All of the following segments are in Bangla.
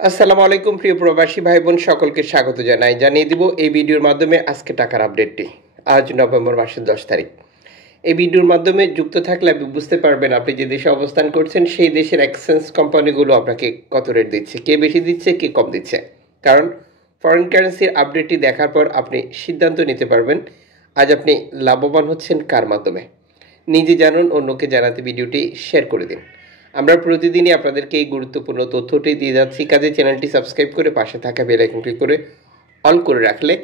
আসসালামু আলাইকুম প্রিয় প্রবাসী ভাই বোন সকলকে স্বাগত জানিয়ে দিব এই ভিডিওর মাধ্যমে আজকে টাকার আপডেটটি। আজ নভেম্বর মাসের 10 তারিখ। এই ভিডিওর মাধ্যমে যুক্ত থাকলে আপনি বুঝতে পারবেন আপনি যে দেশে অবস্থান করছেন সেই দেশের এক্সচেঞ্জ কোম্পানিগুলো আপনাকে কত রেট দিচ্ছে, কে বেশি দিচ্ছে কে কম দিচ্ছে। কারণ ফরেন কারেন্সির আপডেটটি দেখার পর আপনি সিদ্ধান্ত নিতে পারবেন আজ আপনি লাভবান হচ্ছেন কার মাধ্যমে। নিজে জানুন, অন্যকে জানাতে ভিডিওটি শেয়ার করে দিন। আমরা প্রতিদিনই আপনাদেরকে এই গুরুত্বপূর্ণ তথ্যটি দিয়ে যাচ্ছি, কাজে চ্যানেলটি সাবস্ক্রাইব করে পাশে থাকা বেল আইকন ক্লিক করে অল করে রাখলে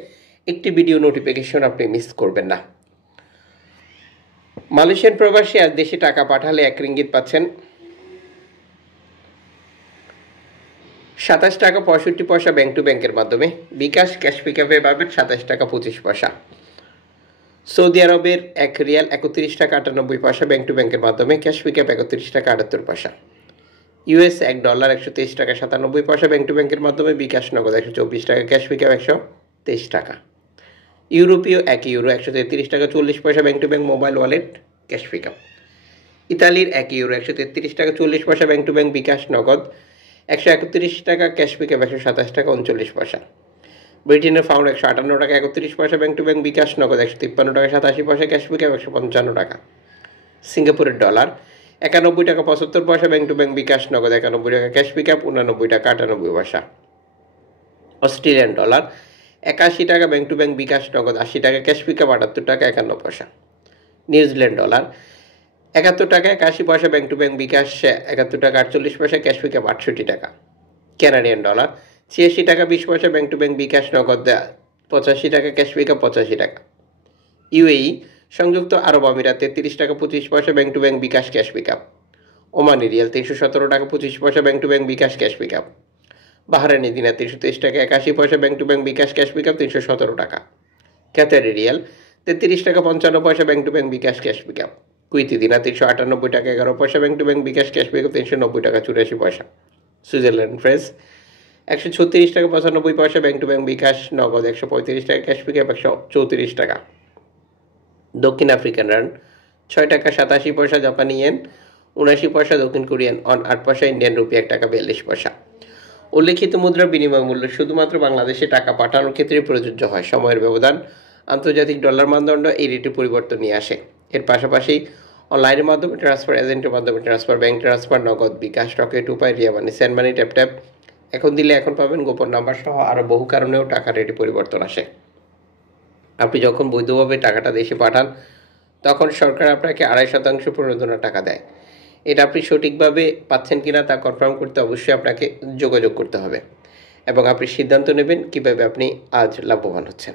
একটি ভিডিও নোটিফিকেশন আপনি মিস করবেন না। মালয়েশিয়ান প্রবাসী আজ দেশে টাকা পাঠালে 1 রিঙ্গিত পাচ্ছেন 27 টাকা 65 পয়সা ব্যাংক টু ব্যাংকের মাধ্যমে। বিকাশ ক্যাশ পিকআপে পাবেন 27 টাকা 25 পয়সা। সৌদি আরবের 1 রিয়াল 31 টাকা 98 পয়সা ব্যাংক টু ব্যাংকের মাধ্যমে, ক্যাশ পিকআপ 31 টাকা 78 পয়সা। ইউএস $1 123 টাকা 97 পয়সা ব্যাংক টু ব্যাংকের মাধ্যমে, বিকাশ নগদ 124 টাকা, ক্যাশ পিকআপ 123 টাকা। ইউরোপীয় 1 ইউরো 133 টাকা 40 পয়সা bank to bank, mobile wallet cash pickup. ইতালির 1 ইউরো 133 টাকা 40 পয়সা ব্যাংক টু ব্যাংক, বিকাশ নগদ 131 টাকা, ক্যাশ পিকআপ 127 টাকা 39 পয়সা। ব্রিটেনের পাউন্ড 158 টাকা 31 পয়সা ব্যাংক টু ব্যাংক, বিকাশ নগদ 153 টাকা 87 পয়সা, ক্যাশ পিকআপ 155 টাকা। সিঙ্গাপুরের ডলার 91 টাকা 75 পয়সা ব্যাংক টু ব্যাংক, বিকাশ নগদ 91 টাকা, ক্যাশ পিকআপ 89 টাকা 98 পয়সা। অস্ট্রেলিয়ান ডলার 81 টাকা ব্যাংক টু ব্যাংক, বিকাশ নগদ 80 টাকা, ক্যাশ পিকআপ 78 টাকা 51 পয়সা। নিউজিল্যান্ড ডলার 71 টাকা 81 পয়সা ব্যাংক টু ব্যাংক, বিকাশ 71 টাকা 48 পয়সা, ক্যাশ পিকআপ 68 টাকা। কানাডিয়ান ডলার 86 টাকা 20 পয়সা ব্যাংক টু ব্যাংক, বিকাশ নগদ 85 টাকা, ক্যাশ পিকআপ 85 টাকা। ইউএই সংযুক্ত আরব আমিরাত 33 টাকা 25 পয়সা bank to bank, bKash cash pickup. Omani rial 317 টাকা 25 পয়সা bank to bank, bKash cash pickup. Bahraini dinar 323 টাকা 81 পয়সা bank to bank, bKash cash pickup 317 টাকা। কাতারি রিয়াল 33 টাকা 55 পয়সা bank to bank, bKash cash pickup. Kuwaiti dinar 398 টাকা 11 পয়সা bank to bank, bKash cash pickup 390 টাকা 84 পয়সা। সুইজারল্যান্ড ফ্রেন্স 136 টাকা 95 পয়সা ব্যাংক টু ব্যাংক, বিকাশ নগদ 135 টাকা, ক্যাশ পিকআপ 134 টাকা। দক্ষিণ আফ্রিকান রান 6 টাকা 87 পয়সা, জাপানি ইয়েন 79 পয়সা, দক্ষিণ কোরিয়ান অন 8 পয়সা, ইন্ডিয়ান রুপি 1 টাকা 42 পয়সা। উল্লেখিত মুদ্রার বিনিময় মূল্য শুধুমাত্র বাংলাদেশে টাকা পাঠানোর ক্ষেত্রে প্রযোজ্য হয়। সময়ের ব্যবধান, আন্তর্জাতিক ডলার মানদণ্ড এই রেটে পরিবর্তন নিয়ে আসে। এর পাশাপাশি অনলাইনের মাধ্যমে ট্রান্সফার, এজেন্টের মাধ্যমে ট্রান্সফার, ব্যাংক ট্রান্সফার, নগদ, বিকাশ, রকেট উপায়, রিয়া মানি, সেন্ড মানি, ট্যাপ ট্যাপ, এখন দিলে এখন পাবেন, গোপন নাম্বার সহ আরও বহু কারণেও টাকা রেটে পরিবর্তন আসে। আপনি যখন বৈধভাবে টাকাটা দেশে পাঠান তখন সরকার আপনাকে 2.5% প্রণোদনা টাকা দেয়। এটা আপনি সঠিকভাবে পাচ্ছেন কিনা তা কনফার্ম করতে অবশ্যই আপনাকে যোগাযোগ করতে হবে এবং আপনি সিদ্ধান্ত নেবেন কীভাবে আপনি আজ লাভবান হচ্ছেন।